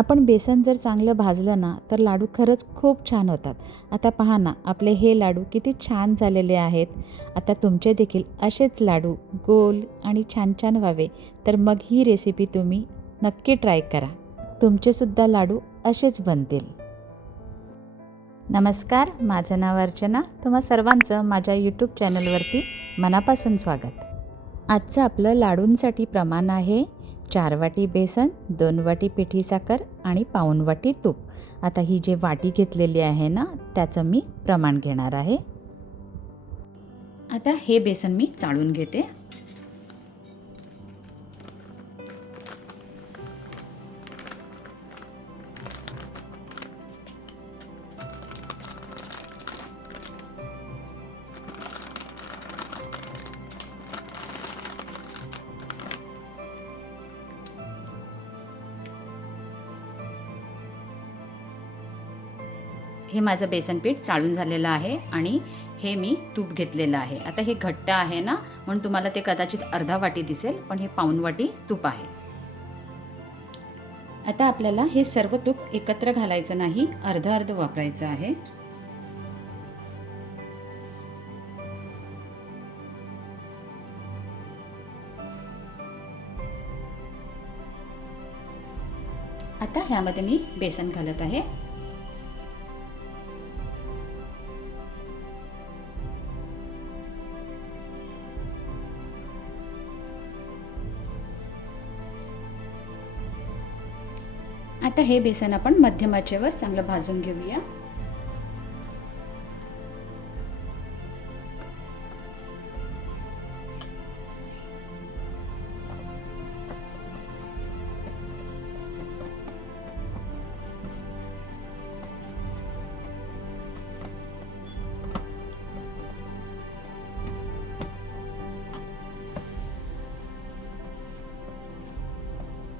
आपण बेसन जर चांगलं भाजलं ना तर लाडू खरंच खूप छान होतात. आता पहा ना आपले हे लाडू किती छान झालेले आहेत. आता तुमचे देखील असेच लाडू गोल आणि छान छान व्हावे तर मग ही रेसिपी तुम्ही नक्की ट्राय करा. तुमचेसुद्धा लाडू असेच बनतील. नमस्कार माझं नाव अर्चना. तुम्हा सर्वांचं माझ्या यूट्यूब चॅनलवरती मनापासून स्वागत. आजचं आपलं लाडूंसाठी प्रमाण आहे चार वाटी बेसन दोन वाटी पिठी साखर आणि पाऊन वाटी तूप. आता ही जे वाटी घेतलेली आहे ना त्याचं मी प्रमाण घेणार आहे. आता हे बेसन मी चाळून घेते. हे माझं बेसन पीठ चाळून झालेलं आहे आणि हे मी तूप घेतलेलं आहे. आता हे घट्ट आहे ना म्हणून तुम्हाला ते कदाचित अर्धा वाटी दिसेल पण हे पाऊण वाटी तूप आहे. आता आपल्याला हे सर्व तूप एकत्र घालायचं नाही अर्ध अर्ध वापरायचं आहे. आता ह्यामध्ये मी बेसन घालत आहे. आता हे बेसन आपण मध्यमाचेवर चांगलं भाजून घेऊया.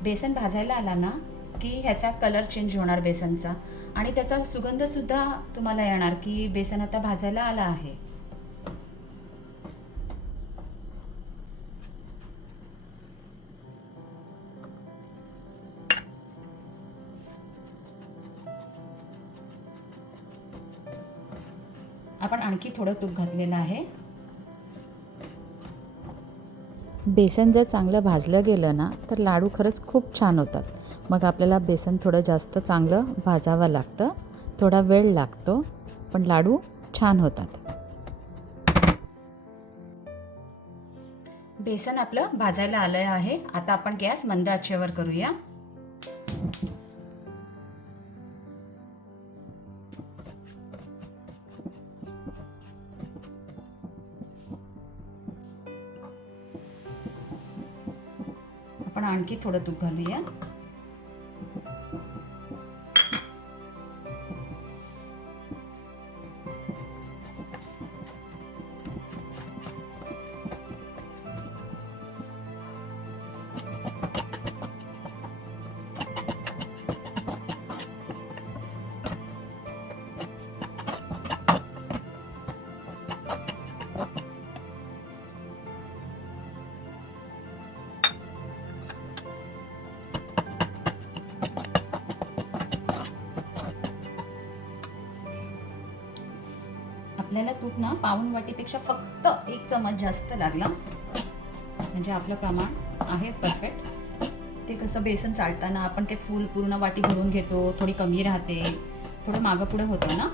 बेसन भाजायला आला ना की ह्याचा कलर चेंज होणार बेसनचा. आणि त्याचा सुगंधसुद्धा तुम्हाला येणार की बेसन आता भाजायला आला आहे. आपण आणखी थोडं तूप घातलेलं आहे. बेसन जर चांगलं भाजलं गेलं ना तर लाडू खरंच खूप छान होतात. मग आपल्याला बेसन थोडं जास्त चांगलं भाजावं लागतं. थोडा वेळ लागतो पण लाडू छान होतात. बेसन आपलं भाजायला आलं आहे. आता आपण गॅस मंद आचेवर करूया. आपण आणखी थोडं तूप घालूया. आपल्याला तूप ना पाऊन वाटीपेक्षा फक्त एक चमच जास्त लागला. म्हणजे आपलं प्रमाण आहे परफेक्ट ते कसं बेसन चालताना आपण ते फुल पूर्ण वाटी भरून घेतो थोडी कमी राहते. थोडं मागं पुढं होतं ना.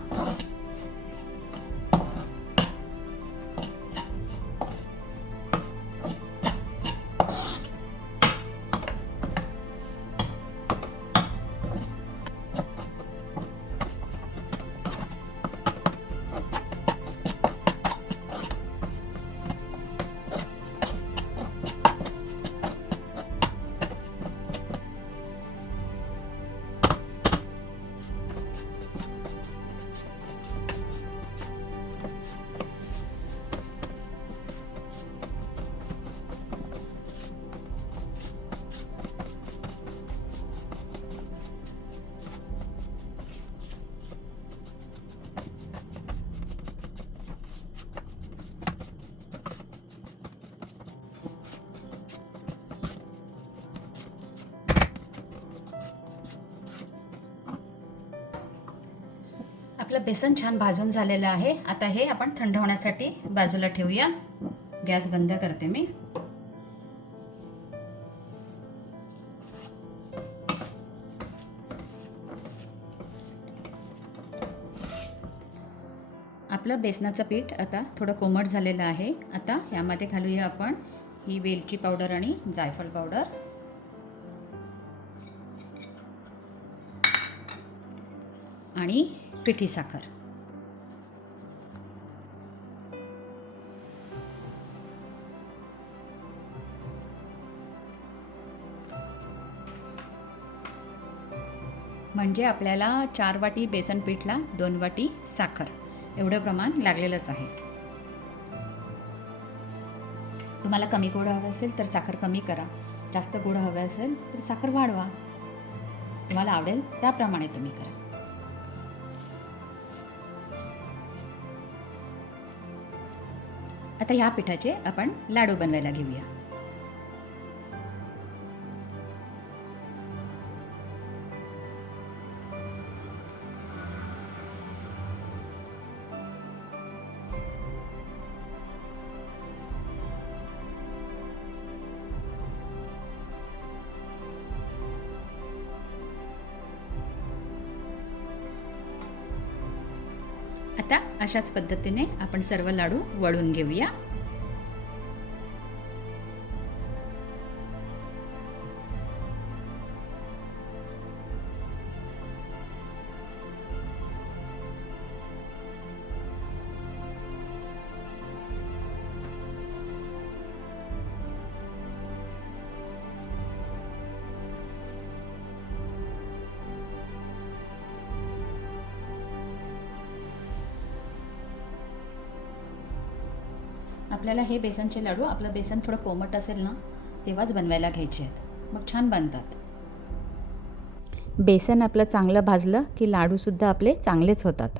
आपलं बेसन छान भाजून झालेलं आहे. आता हे आपण थंड होण्यासाठी बाजूला ठेवूया. गॅस बंद करते मी. आपलं बेसनाचं पीठ आता थोडं कोमट झालेलं आहे. आता यामध्ये घालूया आपण ही वेलची पावडर आणि जायफळ पावडर. आणि पिठी साखर. म्हणजे आपल्याला चार वाटी बेसन पीठला दोन वाटी साखर. एवढं प्रमाण लागलेलंच आहे. तुम्हाला कमी गोड हवं असेल तर साखर कमी करा. जास्त गोड हवं असेल तर साखर वाढवा. तुम्हाला आवडेल त्याप्रमाणे तुम्ही करा. आता ह्या पिठाचे आपण लाडू बनवायला घेऊया. आता अशाच पद्धतीने आपण सर्व लाडू वळून घेऊया. आपल्याला हे बेसनचे लाडू आपलं बेसन थोडं कोमट असेल ना तेव्हाच बनवायला घ्यायचे आहेत. मग छान बनतात. बेसन आपलं चांगलं भाजलं की लाडूसुद्धा आपले चांगलेच होतात.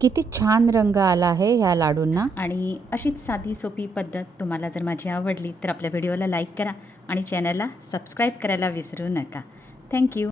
किती छान रंग आला आहे ह्या लाडूंना. आणि अशीच साधी सोपी पद्धत तुम्हाला जर माझी आवडली तर आपल्या व्हिडिओला लाईक करा आणि चॅनलला सबस्क्राईब करायला विसरू नका. थँक्यू